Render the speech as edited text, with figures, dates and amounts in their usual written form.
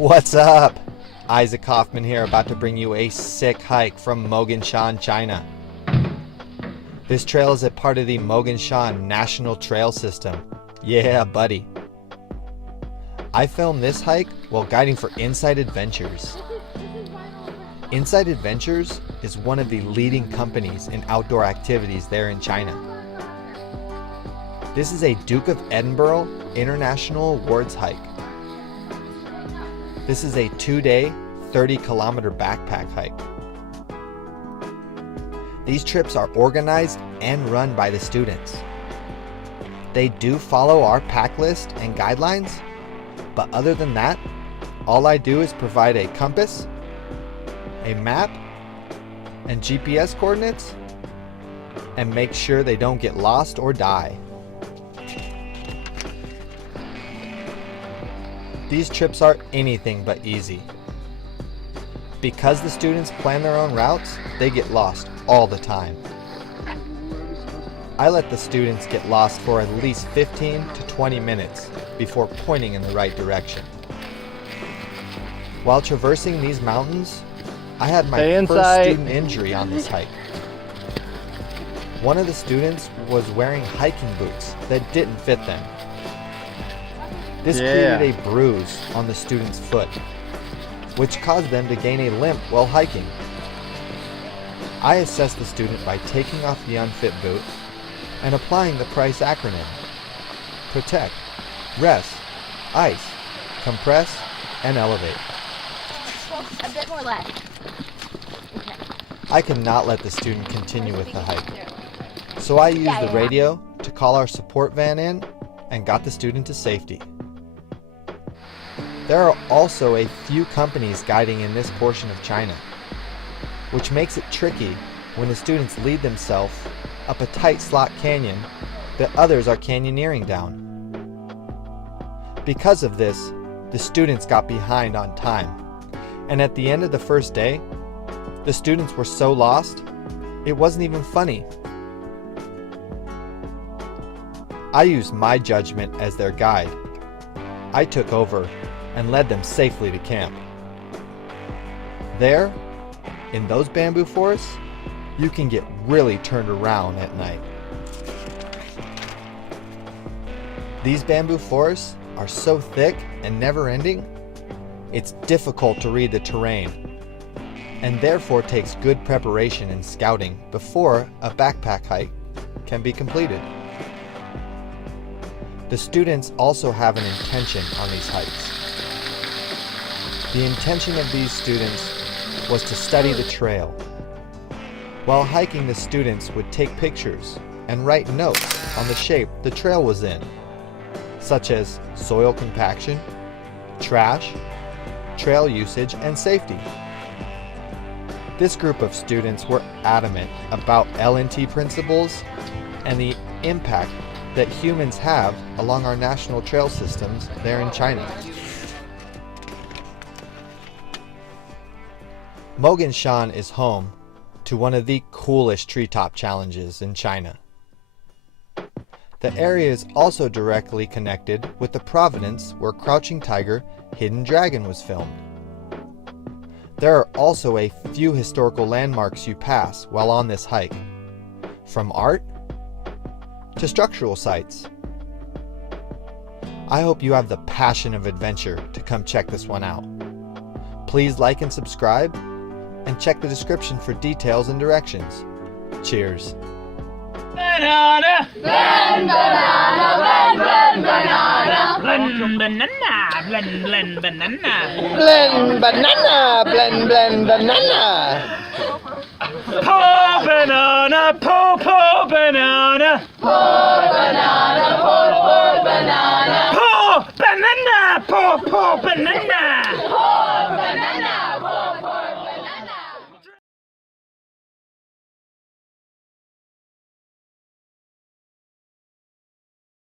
What's up? Isaac Hoffman here, about to bring you a sick hike from Moganshan, China. This trail is a part of the Moganshan National Trail System. Yeah, buddy. I filmed this hike while guiding for Inside Adventures. Inside Adventures is one of the leading companies in outdoor activities there in China. This is a Duke of Edinburgh International Awards hike. This is a 2-day, 30-kilometer backpack hike. These trips are organized and run by the students. They do follow our pack list and guidelines, but other than that, all I do is provide a compass, a map, and GPS coordinates, and make sure they don't get lost or die. These trips are anything but easy. Because the students plan their own routes, they get lost all the time. I let the students get lost for at least 15 to 20 minutes before pointing in the right direction. While traversing these mountains, I had my first student injury on this hike. One of the students was wearing hiking boots that didn't fit them. This created a bruise on the student's foot, which caused them to gain a limp while hiking. I assessed the student by taking off the unfit boot and applying the PRICE acronym: protect, rest, ice, compress, and elevate. Well, a bit more left. Okay. I could not let the student continue with the hike, so I used the radio to call our support van in and got the student to safety. There are also a few companies guiding in this portion of China, which makes it tricky when the students lead themselves up a tight slot canyon that others are canyoneering down. Because of this, the students got behind on time, and at the end of the first day, the students were so lost, it wasn't even funny. I used my judgment as their guide. I took over and led them safely to camp. There, in those bamboo forests, you can get really turned around at night. These bamboo forests are so thick and never-ending, it's difficult to read the terrain, and therefore takes good preparation and scouting before a backpack hike can be completed. The students also have an intention on these hikes. The intention of these students was to study the trail. While hiking, the students would take pictures and write notes on the shape the trail was in, such as soil compaction, trash, trail usage, and safety. This group of students were adamant about L&T principles and the impact that humans have along our national trail systems there in China. Moganshan is home to one of the coolest treetop challenges in China. The area is also directly connected with the province where Crouching Tiger, Hidden Dragon was filmed. There are also a few historical landmarks you pass while on this hike, from art to structural sites. I hope you have the passion of adventure to come check this one out. Please like and subscribe, and check the description for details and directions. Cheers. Banana! Blend banana, blend banana. Blend banana, blend banana. Blend banana, blend banana. Po banana, po banana. Pour banana, pour banana. Po banana, po banana.